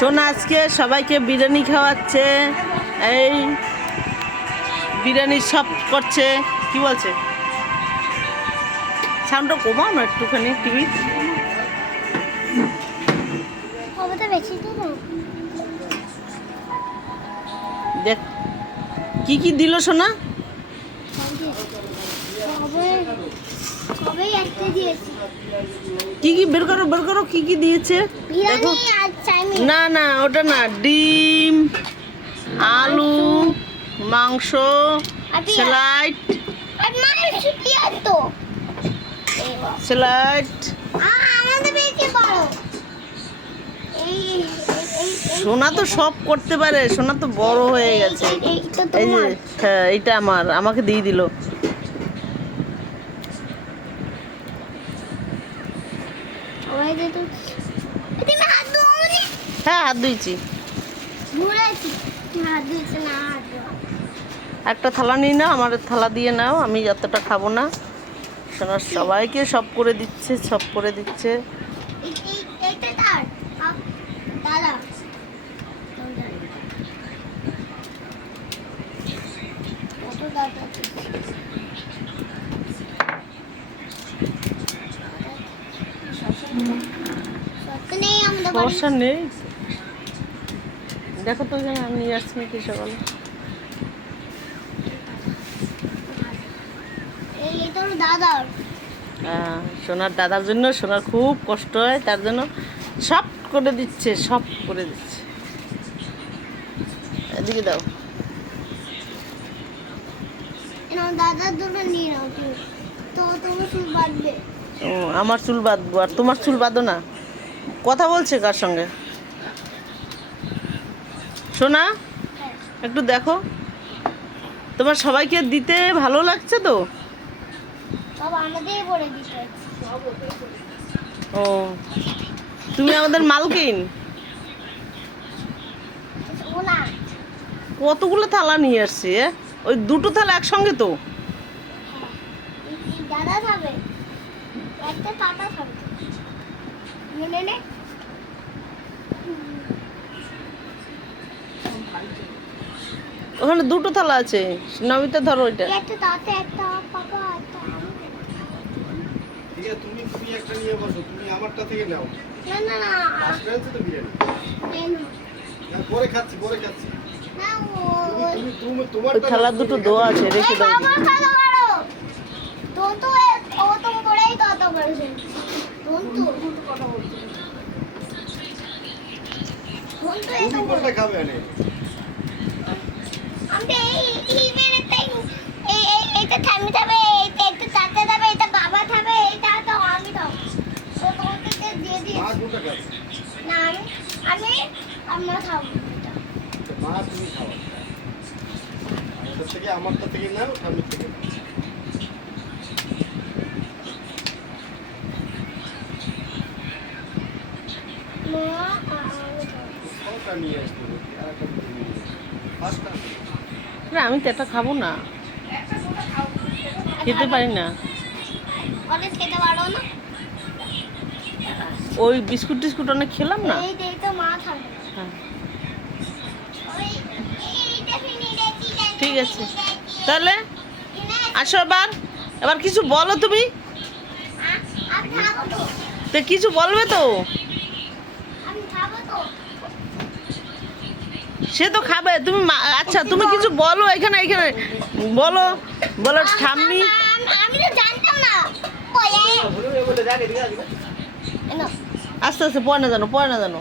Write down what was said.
সোনা আজকে সবাইকে বিরিয়ানি খাওয়াচ্ছে, এই বিরিয়ানি সব করছে। কি বলছে? সাউন্ডটা কমাও না একটুখানি টিভি। দেখ কি কি দিল সোনা, কি কি বের করো বের করো, কি কি দিয়েছে দেখো। না না ওটা না, ডিম, আলু, মাংস, স্যালাড স্যালাড। সোনা তো সব করতে পারে, সোনা তো বড় হয়ে গেছে। এই যে হ্যাঁ, এইটা আমাকে দিয়ে দিল। হ্যাঁ হাত ধুইছি। একটা থালা নিয়ে নাও, আমার থালা দিয়ে নাও, আমি যতটা খাবো না। সোনা সবাইকে সব করে দিচ্ছে, সব করে দিচ্ছে। সমস্যা নেই, দেখো তো যেন আমি নিয়ে আসছি নাকি সকালে। সোনার দাদার জন্য, সোনার খুব কষ্ট হয়, তার জন্য সব করে দিচ্ছে, সব করে দিচ্ছে। এদিকে দাও। দাদার জন্য নিয়ে নাও, তো তোমার চুল বাঁধবে। ও আমার চুল বাঁধবো আর তোমার চুল বাঁধো না? কথা বলছে কার সঙ্গে? সোনা একটু দেখো, তোমার সবাইকে দিতে ভালো লাগছে তো? ও তুমি আমাদের মালকিন। কতগুলো থালা নিয়ে আসছি, ওই দুটো থালা একসঙ্গে তো। ওখানে দুটো থালা আছে, নবিতা ধরো ওইটা। তুমি একটা নিয়ে বসো, তুমি আমারটা থেকে নাও। না আসলে তো বিরিয়ানি পরে খাচ্ছি। তুমি তোমার থালা দুটো দোয়া আছে, রেখে দাও। কোনটা খাবে? আমারটা থেকে নাও, ঠাম্মির থেকে না আমি তো এটা খাবো না, খেতে পারি না। ওই বিস্কুট টিস্কুট অনেক খেলাম না। হ্যাঁ ঠিক আছে, তাহলে আসো। এবার কিছু বলো তুমি, তো কিছু বলবে তো? সে তো খাবে, তুমি আচ্ছা তুমি কিছু বলো, এখানে বলো ঠাম্মি। আস্তে আস্তে পড়ে না জানো।